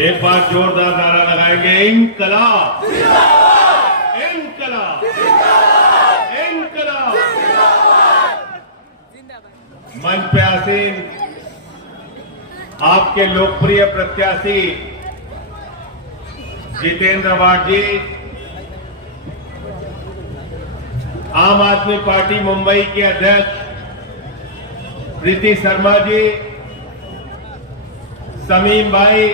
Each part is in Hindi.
एक बार जोरदार नारा लगाएंगे, इंकलाब, इंकलाब, इंकलाब। मंच पे आसीन आपके लोकप्रिय प्रत्याशी जितेंद्र अवार्ड जी, आम आदमी पार्टी मुंबई के अध्यक्ष प्रीति शर्मा जी, समीम भाई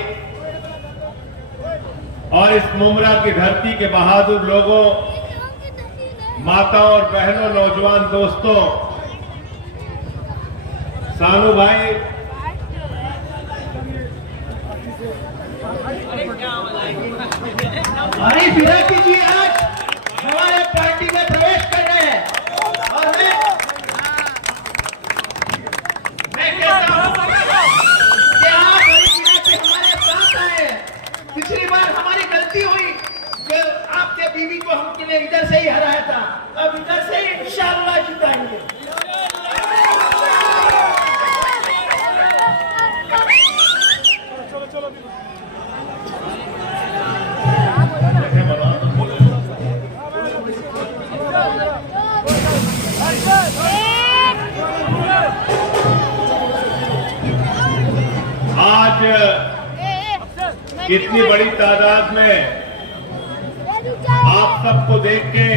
और इस मुमरा की धरती के बहादुर लोगों, माताओं और बहनों, नौजवान दोस्तों, सानू भाई, हमारी फिराकी जी आज हमारे पार्टी में प्रवेश कर रहे हैं और मैं कहता हूं कि आप हमारी फिराकी हमारे साथ आए। पिछली बार हमारी गलती हुई कि आपके बीवी को हमने इधर से ही हराया था, अब इधर से ही इंशाअल्लाह जिताएंगे। आज इतनी बड़ी तादाद में आप सबको देख के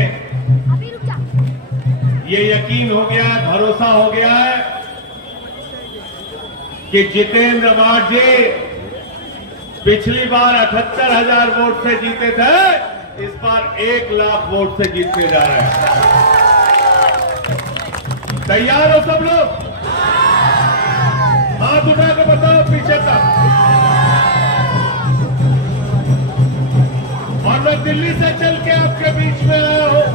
ये यकीन हो गया है, भरोसा हो गया है कि जितेंद्र अवार्ड जी पिछली बार 78,000 वोट से जीते थे, इस बार 1 लाख वोट से जीतने जा रहे हैं। तैयार हो सब लोग? हाथ उठा के बताओ पीछे तक। और मैं दिल्ली से चल के आपके बीच में आया हूं।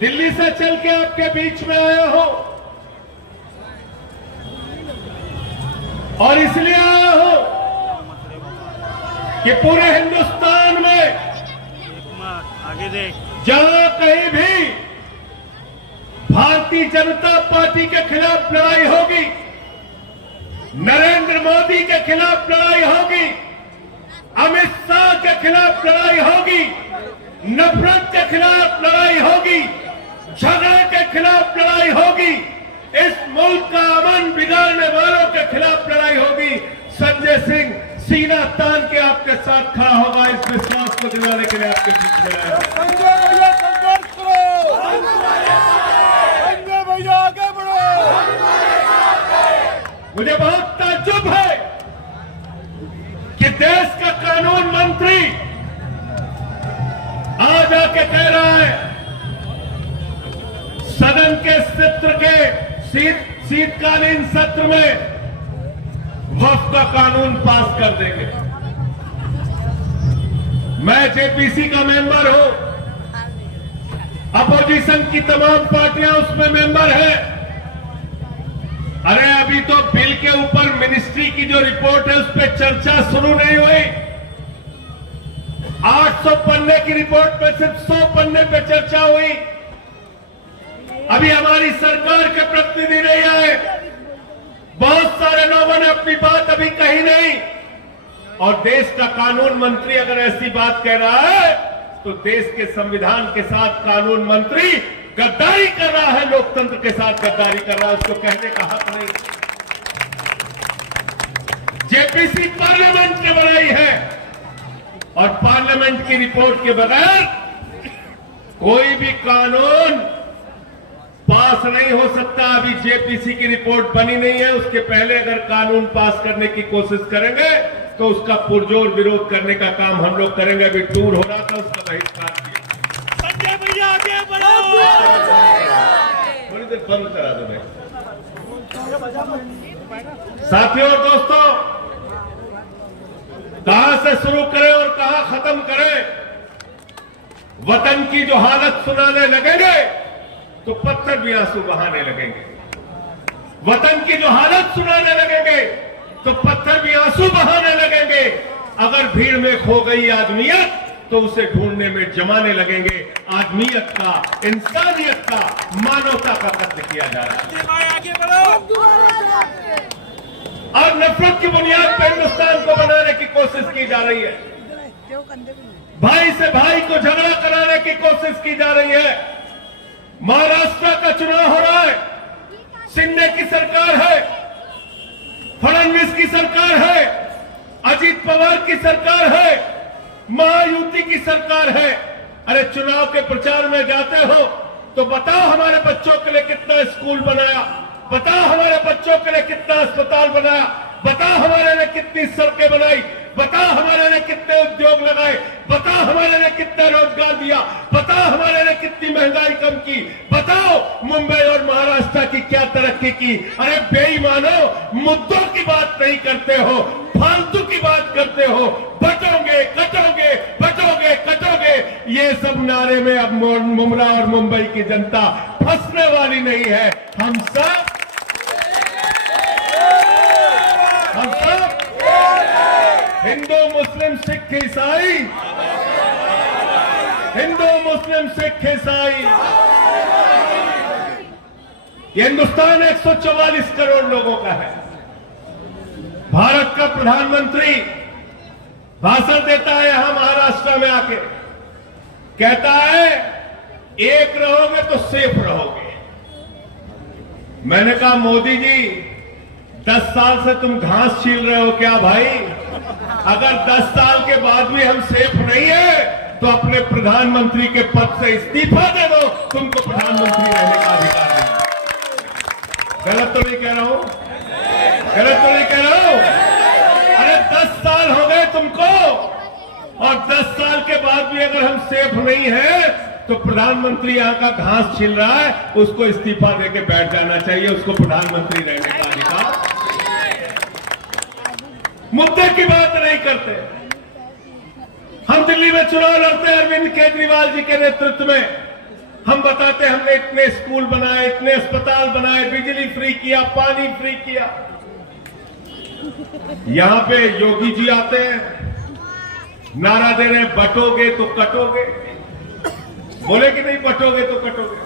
दिल्ली से चल के आपके बीच में आया हूं और इसलिए आया हूं कि पूरे हिंदुस्तान में आगे देख, जहां कहीं भी भारतीय जनता पार्टी के खिलाफ लड़ाई होगी, नरेंद्र मोदी के खिलाफ लड़ाई होगी, अमित शाह के खिलाफ लड़ाई होगी, नफरत के खिलाफ लड़ाई होगी, झगड़े के खिलाफ लड़ाई होगी, इस मुल्क का अमन बिगाड़ने वालों के खिलाफ लड़ाई होगी, संजय सिंह सीना तान के आपके साथ खड़ा होगा। इस विश्वास को दिलाने के लिए आपके बीच में आया। संजय भैया संघर्ष करो, संजय भैया आगे बढ़ो। मुझे बहुत ताज्जुब है कि देश का कानून मंत्री आज आके कह रहा है सदन के सत्र के शीतकालीन सत्र में वक्फ का कानून पास कर देंगे। मैं जेपीसी का मेंबर हूं, अपोजिशन की तमाम पार्टियां उसमें मेंबर हैं। अरे अभी तो बिल के ऊपर मिनिस्ट्री की जो रिपोर्ट है उस पर चर्चा शुरू नहीं हुई। 800 पन्ने की रिपोर्ट पे सिर्फ 100 पन्ने पे चर्चा हुई। अभी हमारी सरकार के प्रतिनिधि नहीं आए, बहुत सारे लोगों ने अपनी बात अभी कही नहीं। और देश का कानून मंत्री अगर ऐसी बात कह रहा है तो देश के संविधान के साथ कानून मंत्री गद्दारी कर रहा है, लोकतंत्र के साथ गद्दारी कर रहा है, उसको कहने का हक नहीं। जेपीसी पार्लियामेंट की बनाई है और पार्लियामेंट की रिपोर्ट के बगैर कोई भी कानून पास नहीं हो सकता। अभी जेपीसी की रिपोर्ट बनी नहीं है, उसके पहले अगर कानून पास करने की कोशिश करेंगे तो उसका पुरजोर विरोध करने का काम हम लोग करेंगे। अभी टूर हो रहा था, उसका बहिष्कार किया। संजय भैया आगे बढ़ो। थोड़ी देर बंद करा दो भाई। साथियों और दोस्तों, कहां से शुरू करें और कहां खत्म करें? वतन की जो हालत सुनाने लगेंगे तो पत्थर भी आंसू बहाने लगेंगे। वतन की जो हालत सुनाने लगेंगे तो पत्थर भी आंसू बहाने लगेंगे। अगर भीड़ में खो गई आदमियत तो उसे ढूंढने में जमाने लगेंगे। आदमियत का, इंसानियत का, मानवता का कत्ल किया जा रहा है भाई आगे बढ़ो। और नफरत की बुनियाद पर हिंदुस्तान को बनाने की कोशिश की जा रही है। भाई से भाई को झगड़ा कराने की कोशिश की जा रही है। महाराष्ट्र का चुनाव हो रहा है, शिंदे की सरकार है, फडणवीस की सरकार है, अजीत पवार की सरकार है, महायुति की सरकार है। अरे चुनाव के प्रचार में जाते हो तो बताओ हमारे बच्चों के लिए कितना स्कूल बनाया, बताओ हमारे बच्चों के लिए कितना अस्पताल बनाया, बताओ हमारे लिए कितनी सड़कें बनाई, बताओ हमारे लिए कितने उद्योग लगाए, बताओ हमारे लिए कितना रोजगार दिया, बताओ हमारे लिए कितनी महंगाई कम की, बताओ मुंबई और महाराष्ट्र की क्या तरक्की की। अरे बेईमानो, मुद्दों की बात नहीं करते हो, फालतू की बात करते हो। बटोगे कटोगे, बटोगे कटोगे, ये सब नारे में अब मुमरा और मुंबई की जनता फंसने वाली नहीं है। हम सब हिंदू मुस्लिम सिख ईसाई, हिंदू मुस्लिम सिख ईसाई, ये हिंदुस्तान 144 करोड़ लोगों का है। भारत का प्रधानमंत्री भाषण देता है यहां महाराष्ट्र में आके, कहता है एक रहोगे तो सेफ रहोगे। मैंने कहा मोदी जी 10 साल से तुम घास छील रहे हो क्या भाई? अगर 10 साल के बाद भी हम सेफ नहीं है तो अपने प्रधानमंत्री के पद से इस्तीफा दे दो, तुमको प्रधानमंत्री रहने का अधिकार नहीं। गलत तो नहीं कह रहा हूं? गलत तो नहीं कह रहा हूं? अरे 10 साल हो गए तुमको, और 10 साल के बाद भी अगर हम सेफ नहीं है तो प्रधानमंत्री यहां का घास छील रहा है, उसको इस्तीफा देके बैठ जाना चाहिए, उसको प्रधानमंत्री रहने का अधिकार। मुद्दे की बात नहीं करते। हम दिल्ली में चुनाव लड़ते हैं अरविंद केजरीवाल जी के नेतृत्व में, हम बताते हमने इतने स्कूल बनाए, इतने अस्पताल बनाए, बिजली फ्री किया, पानी फ्री किया। यहां पे योगी जी आते हैं, नारा दे रहे हैं बटोगे तो कटोगे। बोले कि नहीं बटोगे तो कटोगे?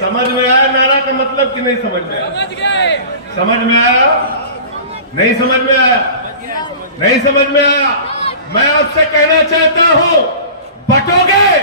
समझ में आया नारा का मतलब कि नहीं समझ में आया? समझ में आया? नहीं समझ में आया? नहीं समझ में आया? मैं आपसे कहना चाहता हूं, बटोगे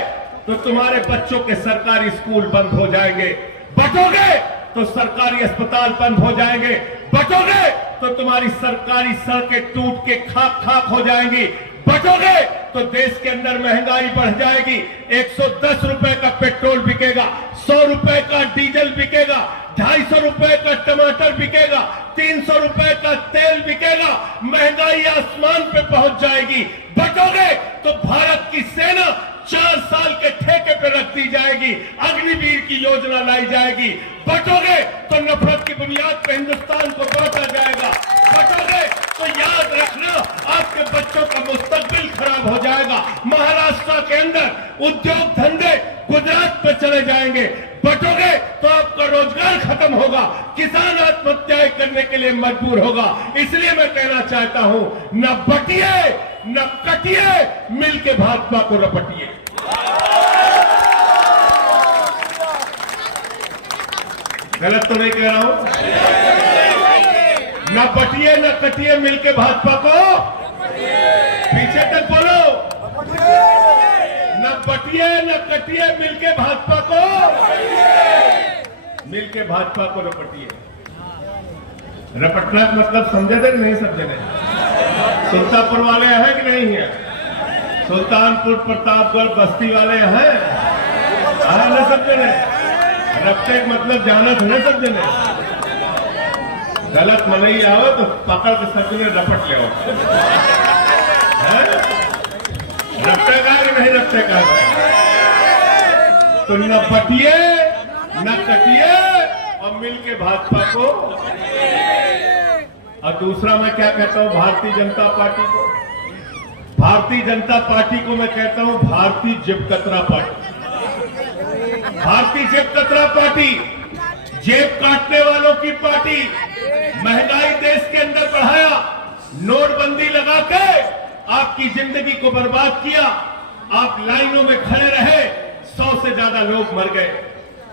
तो तुम्हारे बच्चों के सरकारी स्कूल बंद हो जाएंगे, बटोगे तो सरकारी अस्पताल बंद हो जाएंगे, बटोगे तो तुम्हारी सरकारी सड़कें टूट के खाक खाक हो जाएंगी, बटोगे तो देश के अंदर महंगाई बढ़ जाएगी। 110 रुपए का पेट्रोल बिकेगा, 100 रुपए का डीजल बिकेगा, 250 रुपए का टमाटर बिकेगा, 300 रुपए का तेल बिकेगा, महंगाई आसमान पे पहुंच जाएगी। बटोगे तो भारत की सेना 4 साल के ठेके पे रख दी जाएगी, अग्निवीर की योजना लाई जाएगी। बटोगे तो नफरत की बुनियाद पे हिंदुस्तान को बांटा जाएगा। बटोगे तो याद रखना आपके बच्चों का मुस्तकबिल खराब हो जाएगा। महाराष्ट्र के अंदर उद्योग धंधे गुजरात में चले जाएंगे। बटोगे तो आपका रोजगार खत्म होगा, किसान आत्महत्याएं करने के लिए मजबूर होगा। इसलिए मैं कहना चाहता हूं, न बटिए न कटिए, मिलके भाजपा को रपटिए। गलत तो नहीं कह रहा हूं? न बटिए न कटिए, मिलके भाजपा को पीछे तक बोलो। न बटिए न कटिए, मिलके भाजपा को, मिलके भाजपा को रपटिए। रपटना का मतलब समझे थे कि नहीं समझे थे? सुल्तानपुर वाले हैं कि नहीं है? सुल्तानपुर, प्रतापगढ़, बस्ती वाले हैं? न समझे नहीं? रपटे का मतलब जाना था, नहीं समझे नहीं? गलत मनई आओ तो पकड़ के समझे रपट ले। रपटे का कि नहीं रपटे का? तो न बटिए न कटिए और मिलके भाजपा को। और दूसरा मैं क्या कहता हूं भारतीय जनता पार्टी को, भारतीय जनता पार्टी को मैं कहता हूं भारतीय जेब कतरा पार्टी। भारतीय जेब कतरा पार्टी, जेब काटने वालों की पार्टी। महंगाई देश के अंदर बढ़ाया, नोटबंदी लगा के आपकी जिंदगी को बर्बाद किया। आप लाइनों में खड़े रहे, 100 से ज्यादा लोग मर गए।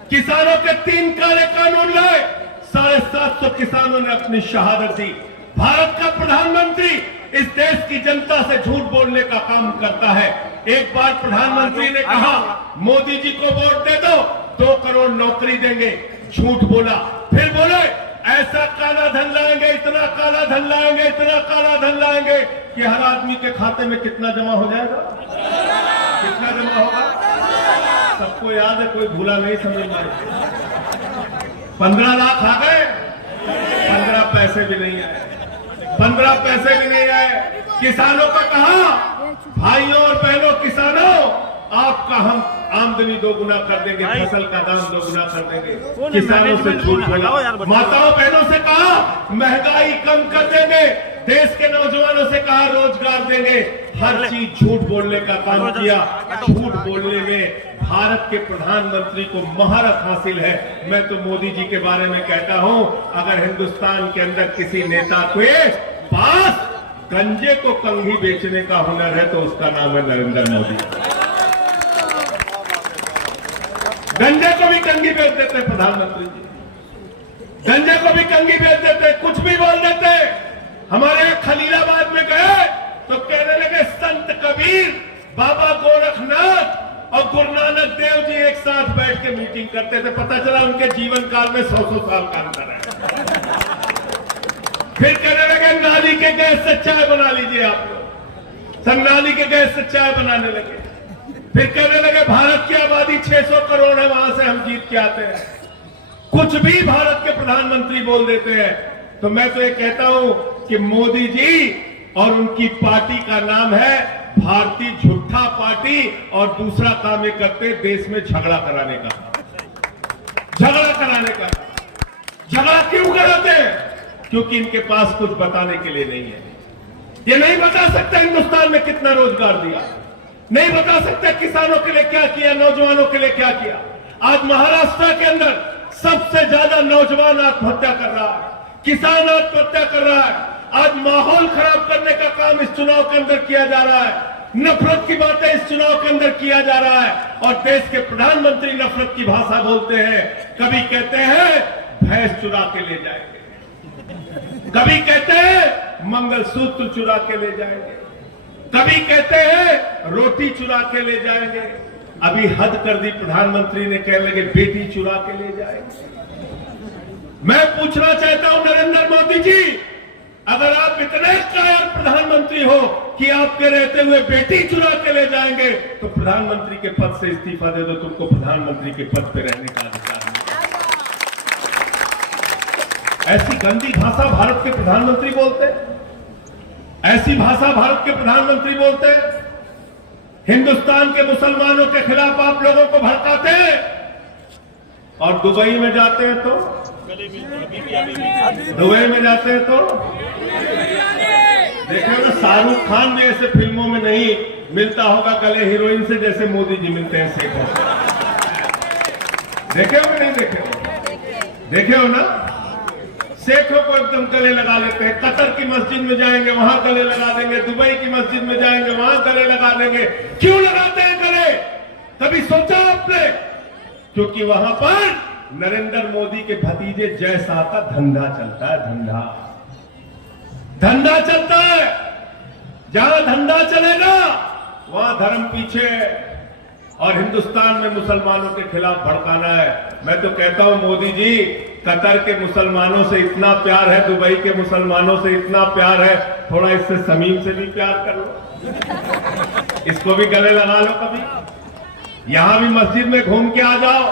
किसानों के 3 काले कानून लाए, 750 किसानों ने अपनी शहादत दी। भारत का प्रधानमंत्री इस देश की जनता से झूठ बोलने का काम करता है। एक बार प्रधानमंत्री ने कहा मोदी जी को वोट दे दो, 2 करोड़ नौकरी देंगे, झूठ बोला। फिर बोले ऐसा काला धन लाएंगे, इतना काला धन लाएंगे, इतना काला धन लाएंगे कि हर आदमी के खाते में कितना जमा हो जाएगा, कितना जमा होगा सबको याद है, कोई भूला नहीं, समझ में 15 लाख आ गए, 15 पैसे भी नहीं आए, 15 पैसे भी नहीं आए। किसानों को कहा भाइयों और बहनों किसानों, आपका हम आमदनी 2 गुना कर देंगे, फसल का दाम 2 गुना कर देंगे। किसानों से झूठ बोला। माताओं बहनों से कहा महंगाई कम कर देंगे, देश के नौजवानों से कहा रोजगार देंगे। हर चीज झूठ बोलने का काम किया। झूठ बोलने में भारत के प्रधानमंत्री को महारत हासिल है। मैं तो मोदी जी के बारे में कहता हूं, अगर हिंदुस्तान के अंदर किसी नेता के पास गंजे को कंघी बेचने का हुनर है तो उसका नाम है नरेंद्र मोदी। गंजे को भी कंघी बेच देते प्रधानमंत्री जी, गंजे को भी कंघी बेच देते, कुछ भी बोल देते। हमारे यहाँ खलीलाबाद में गए तो कहने लगे संत कबीर, बाबा गोरखनाथ और गुरु नानक देव जी एक साथ बैठ के मीटिंग करते थे। पता चला उनके जीवन काल में 100 साल का अंतर है। फिर कहने लगे नाली के गैस से चाय बना लीजिए आप लोग, सब नाली के गैस से चाय बनाने लगे। फिर कहने लगे भारत की आबादी 600 करोड़ है, वहां से हम जीत के आते हैं। कुछ भी भारत के प्रधानमंत्री बोल देते हैं। तो मैं तो ये कहता हूं कि मोदी जी और उनकी पार्टी का नाम है भारतीय झूठा पार्टी, और दूसरा काम ये करते देश में झगड़ा कराने का। झगड़ा कराने का। झगड़ा क्यों कराते हैं? क्योंकि इनके पास कुछ बताने के लिए नहीं है। ये नहीं बता सकते हिंदुस्तान में कितना रोजगार दिया, नहीं बता सकते किसानों के लिए क्या किया, नौजवानों के लिए क्या किया। आज महाराष्ट्र के अंदर सबसे ज्यादा नौजवान आत्महत्या कर रहा है, किसान आत्महत्या कर रहा है। आज माहौल खराब करने का काम इस चुनाव के अंदर किया जा रहा है, नफरत की बातें इस चुनाव के अंदर किया जा रहा है, और देश के प्रधानमंत्री नफरत की भाषा बोलते हैं। कभी कहते हैं भैंस चुरा के ले जाएंगे, कभी कहते हैं मंगलसूत्र चुरा के ले जाएंगे, कभी कहते हैं रोटी चुरा के ले जाएंगे। अभी हद कर दी, प्रधानमंत्री ने कह लगे बेटी चुरा के ले जाएंगे। मैं पूछना चाहता हूं नरेंद्र मोदी जी, अगर आप इतने कायर प्रधानमंत्री हो कि आपके रहते हुए बेटी चुरा के ले जाएंगे, तो प्रधानमंत्री के पद से इस्तीफा दे दो, तुमको प्रधानमंत्री के पद पे रहने का अधिकार नहीं। ऐसी गंदी भाषा भारत के प्रधानमंत्री बोलते, ऐसी भाषा भारत के प्रधानमंत्री बोलते। हिंदुस्तान के मुसलमानों के खिलाफ आप लोगों को भड़काते हैं, और दुबई में जाते हैं तो, दुबई में जाते हैं तो देखो ना, शाहरुख खान भी ऐसे फिल्मों में नहीं मिलता होगा गले हीरोइन से जैसे मोदी जी मिलते हैं शेखों से। देखे हो नहीं देखे हो? देखे हो ना, शेखों को एकदम गले लगा लेते हैं। कतर की मस्जिद में जाएंगे वहां गले लगा देंगे, दुबई की मस्जिद में जाएंगे वहां गले लगा देंगे। क्यों लगाते हैं गले? कभी सोचा आपने? क्योंकि वहां पर नरेंद्र मोदी के भतीजे जय शाह का धंधा चलता है, धंधा चलता है। जहां धंधा चलेगा वहां धर्म पीछे, और हिंदुस्तान में मुसलमानों के खिलाफ भड़काना है। मैं तो कहता हूं मोदी जी, कतर के मुसलमानों से इतना प्यार है, दुबई के मुसलमानों से इतना प्यार है, थोड़ा इससे समीम से भी प्यार कर लो, इसको भी गले लगा लो। कभी यहां भी मस्जिद में घूम के आ जाओ।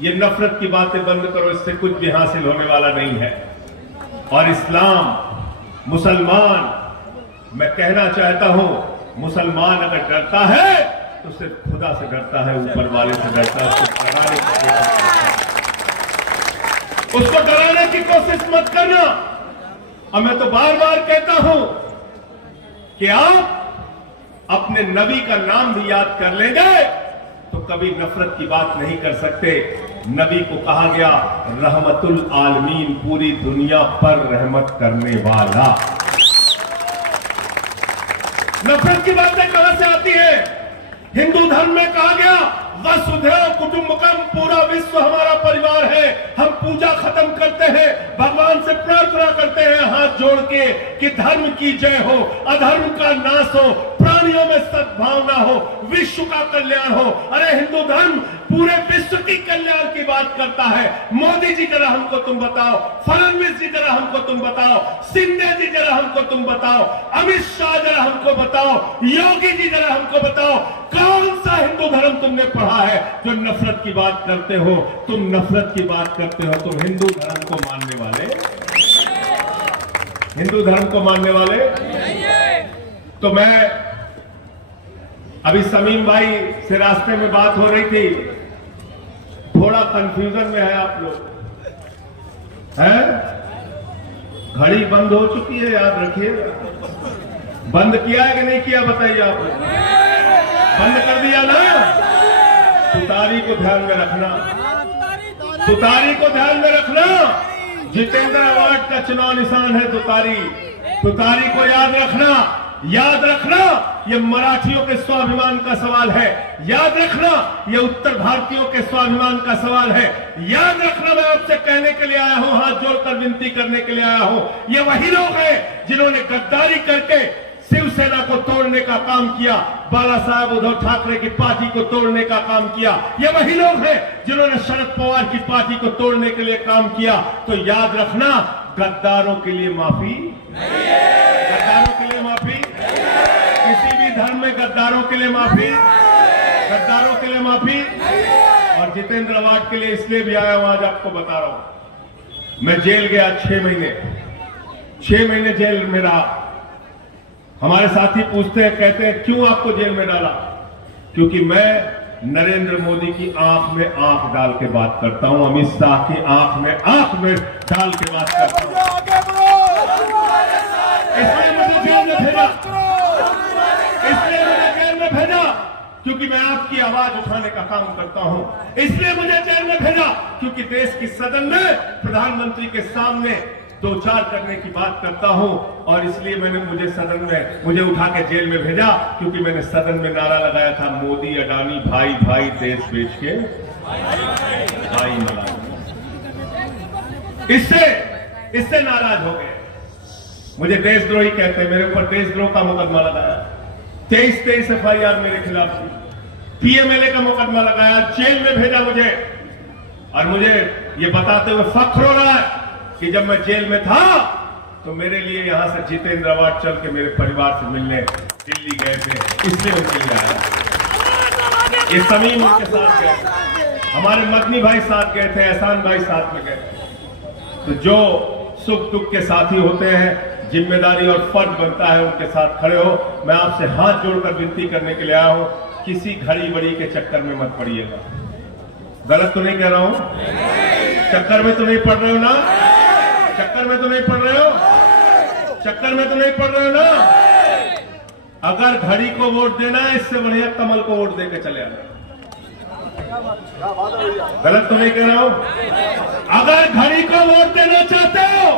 ये नफरत की बातें बंद करो, इससे कुछ भी हासिल होने वाला नहीं है। और इस्लाम, मुसलमान, मैं कहना चाहता हूं, मुसलमान अगर डरता है तो सिर्फ खुदा से डरता है, ऊपर वाले से डरता है। उसको डराने की कोशिश मत करना। और मैं तो बार बार कहता हूं कि आप अपने नबी का नाम भी याद कर लेंगे तो कभी नफरत की बात नहीं कर सकते। नबी को कहा गया रहमतुल आलमीन, पूरी दुनिया पर रहमत करने वाला। नफरत की बातें कहां से आती है? हिंदू धर्म में कहा गया वसुधैव कुटुंबकम, पूरा विश्व हमारा परिवार है। हम पूजा खत्म करते हैं, भगवान से प्रार्थना करते हैं हाथ जोड़ के कि धर्म की जय हो, अधर्म का नाश हो, प्राणियों में सद्भावना हो, विश्व का कल्याण हो। अरे हिंदू धर्म पूरे विश्व की कल्याण की बात करता है। मोदी जी जरा हमको तुम बताओ, फडणवीस जी जरा हमको तुम बताओ, शिंदे जी जरा हमको तुम बताओ, अमित शाह जरा हमको बताओ, योगी जी जरा हमको बताओ, कौन सा हिंदू धर्म तुमने पढ़ा है जो नफरत की बात करते हो? तुम नफरत की बात करते हो, तुम हिंदू धर्म को मानने वाले, हिंदू धर्म को मानने वाले। तो मैं अभी समीम भाई से रास्ते में बात हो रही थी, थोड़ा कंफ्यूजन में है आप लोग, हैं? घड़ी बंद हो चुकी है, याद रखिएगा। बंद किया है कि नहीं किया बताइए आप लोग? बंद कर दिया ना? तुतारी को ध्यान में रखना, तुतारी को ध्यान में रखना। जितेंद्र अवार्ड का चुनाव निशान है तुतारी, तुतारी को याद रखना, याद रखना। ये मराठियों के स्वाभिमान का सवाल है, याद रखना। ये उत्तर भारतीयों के स्वाभिमान का सवाल है, याद रखना। मैं आपसे कहने के लिए आया हूं, हाथ जोड़कर विनती करने के लिए आया हूं। ये वही लोग हैं जिन्होंने गद्दारी करके शिवसेना को तोड़ने का काम किया, बाला साहब उद्धव ठाकरे की पार्टी को तोड़ने का काम किया। ये वही लोग हैं जिन्होंने शरद पवार की पार्टी को तोड़ने के लिए काम किया। तो याद रखना, गद्दारों के लिए माफी, गद्दारों के लिए माफी, किसी भी धर्म में गद्दारों के लिए माफी, गद्दारों के लिए माफी। और जितेंद्र अवार्ड के लिए इसलिए भी आया हूं, आज आपको बता रहा हूं। मैं जेल गया 6 महीने, 6 महीने जेल में रहा। हमारे साथी पूछते हैं, कहते हैं क्यों आपको जेल में डाला? क्योंकि मैं नरेंद्र मोदी की आंख में आंख डाल के बात करता हूं, अमित शाह की आंख में डाल के बात करता हूं। इसलिए मुझे जेल में भेजा, इसलिए मुझे जेल में भेजा क्योंकि मैं आपकी आवाज उठाने का काम करता हूं। इसलिए मुझे जेल में भेजा क्योंकि देश की सदन में प्रधानमंत्री के सामने दो चार करने की बात करता हूं। और इसलिए मुझे सदन में मुझे उठा के जेल में भेजा क्योंकि मैंने सदन में नारा लगाया था, मोदी अडानी भाई भाई, देश बेच के भाई मला। इससे नाराज हो गए, मुझे देशद्रोही कहते हैं। मेरे ऊपर देशद्रोह का मुकदमा लगाया, 23 FIR मेरे खिलाफ थी, PMLA का मुकदमा लगाया, जेल में भेजा मुझे। और मुझे ये बताते हुए फख्र हो रहा है कि जब मैं जेल में था तो मेरे लिए यहां से जितेंद्र अवार्ड चल के मेरे परिवार से मिलने दिल्ली गए थे, इसलिए उनके लिए आया। ये समीम उनके साथ गए, हमारे मदनी भाई साथ गए थे, एहसान भाई साथ में गए। तो जो सुख दुख के साथी होते हैं, जिम्मेदारी और फर्ज बनता है उनके साथ खड़े हो। मैं आपसे हाथ जोड़कर विनती करने के लिए आया हूं, किसी घड़ी बड़ी के चक्कर में मत पड़िएगा। गलत तो नहीं कह रहा हूं? चक्कर में तो नहीं पड़ रहे हो ना? चक्कर में तो नहीं पड़ रहे हो? चक्कर में तो नहीं पड़ रहे हो ना? अगर घड़ी को वोट देना है, इससे बढ़िया कमल को वोट देके चले आना। गलत तो नहीं कह रहा हूं? अगर घड़ी को वोट देना चाहते हो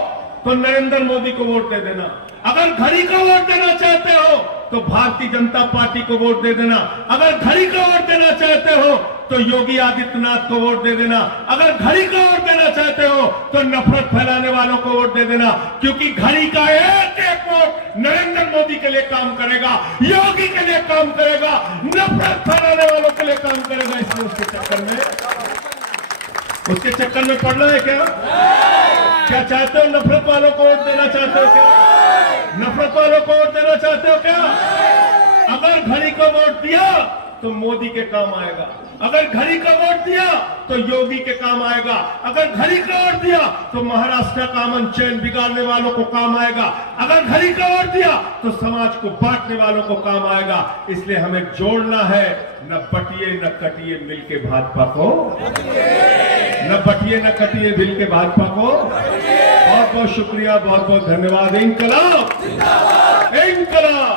तो नरेंद्र मोदी को वोट दे देना। अगर घड़ी को वोट देना चाहते हो तो भारतीय जनता पार्टी को वोट दे देना। अगर घड़ी को वोट देना चाहते हो तो योगी आदित्यनाथ को वोट दे देना। अगर घड़ी को वोट देना चाहते हो तो नफरत फैलाने वालों को वोट दे देना। क्योंकि घड़ी का एक एक वोट नरेंद्र मोदी के लिए काम करेगा, योगी के लिए काम करेगा, नफरत फैलाने वालों के लिए काम करेगा। इसलिए उसके चक्कर में पड़ना है क्या? क्या चाहते हो? नफरत वालों को वोट देना चाहते हो क्या? नफरत वालों को वोट देना चाहते हो क्या? अगर घड़ी को वोट दिया तो मोदी के काम आएगा। अगर घड़ी का वोट दिया तो योगी के काम आएगा। अगर घड़ी का वोट दिया तो महाराष्ट्र का अमन चैन बिगाड़ने वालों को काम आएगा। अगर घड़ी का वोट दिया तो समाज को बांटने वालों को काम आएगा। इसलिए हमें जोड़ना है, न बटिए न कटिए मिलके भाजपा को, न बटिए न कटिए मिलके भाजपा को। बहुत बहुत शुक्रिया, बहुत बहुत धन्यवाद। इंकलाब, इंकलाब।